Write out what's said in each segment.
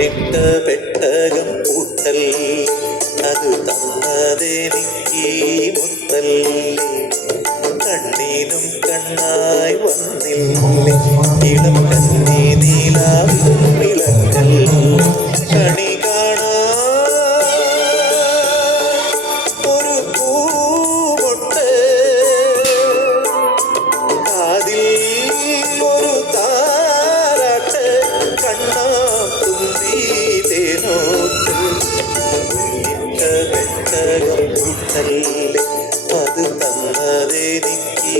പൊന്നിട്ട പെട്ടകം പൂട്ടല്ലേ, അത് തന്നതെനിക്ക് മുത്തല്ലേ. കണ്ണീനും കണ്ണായി വന്നില്ലേ, ഇളം കണ്ണീ നീലാവിൻ വിളക്കൽ. കണി കാണാ ഒരു പൂമൊട്ട്, കാതിൽ ഒരു താരാട്ട്, കണ്ണാ തുമ്പി തേനോട്ട്. പൊന്നിട്ട പെട്ടകം പൂട്ടല്ലേ, അത് തന്നതെനിക്ക്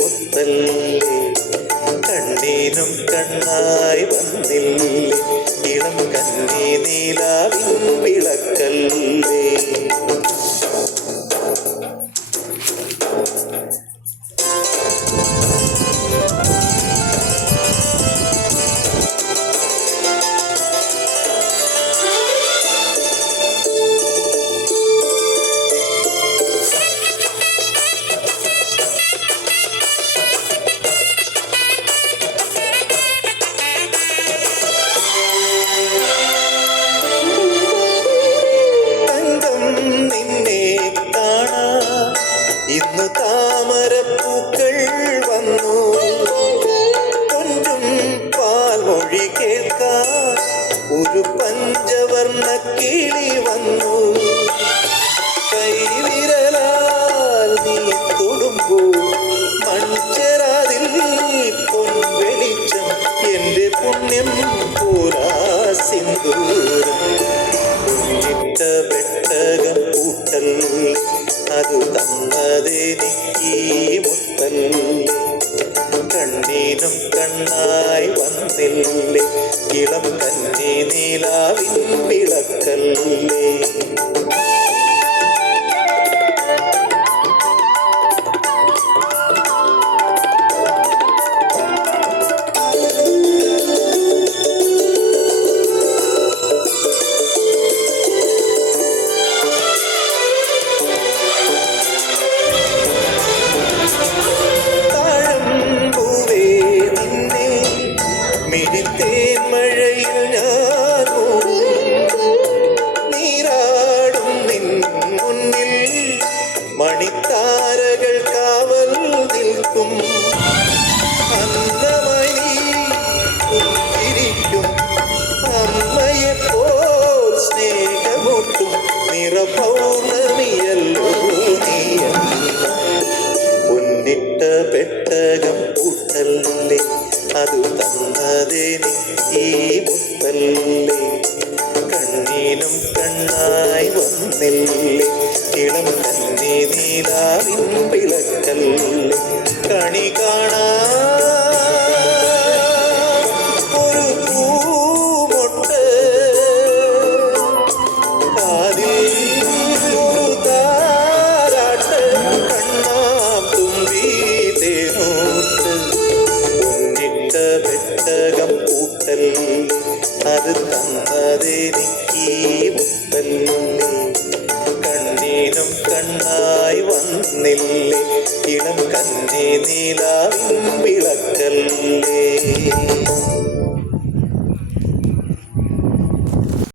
മുത്തല്ലേ. കണ്ണീനും കണ്ണായി വന്നില്ലേ, ഇളം കണ്ണീ നീലാവിൻ വിളക്കല്ലേ. ഇന്ന് താമരപ്പൂക്കൾ വന്നു, കൊഞ്ചും പാൽമൊഴി കേൾക്കാൻ ഒരു പഞ്ചവർണ്ണ കിളി വന്നു. കൈവിരലാൽ നീ തൊടുമ്പോൾ മൺചെരാതിൽ പൊൻവെളിച്ചം, എൻ്റെ പുണ്യം പോരാ സിന്ദൂരം. പൊന്നിട്ട പെട്ടകം പൂട്ടല്ലേ, അത് തന്നതെനിക്ക് മുത്തല്ലേ. കണ്ണീനും കണ്ണായി വന്നില്ലേ, ഇളം കണ്ണീ നീലാവിൻ വിളക്കല്ലേ. മഴയിൽ ഞാൻ നീരാടും നിൻ മുന്നിൽ, മണിത്താരകൾ കാവൽ നിൽക്കും. അന്നമണി പുത്തിരിക്കും, അമ്മയെപ്പോൾ സ്നേഹമൊട്ടും നിറപൗർണമിയല്ലോ നീയല്ല. പൊന്നിട്ട പെട്ടകം പൂട്ടല്ലേ, അത് തന്നതെനിക്ക് മുത്തല്ലേ. കണ്ണീനും കണ്ണായി വന്നില്ലേ, ഇളം കണ്ണീ നീലാവിൻ വിളക്കല്ലേ. കണി കാണാ ഒരു പൂമൊട്ട്, കാതിൽ ഒരു താരാട്ട്, കണ്ണാം തുമ്പി തേനോട്ട്. പൊന്നിട്ട പെട്ടകം പൂട്ടല്ലേ, അത് തന്നതെനിക്ക് മുത്തല്ലേ. കണ്ണീനും കണ്ണായി വന്നില്ലേ, ഇളം കണ്ണീ നീലാവിൻ വിള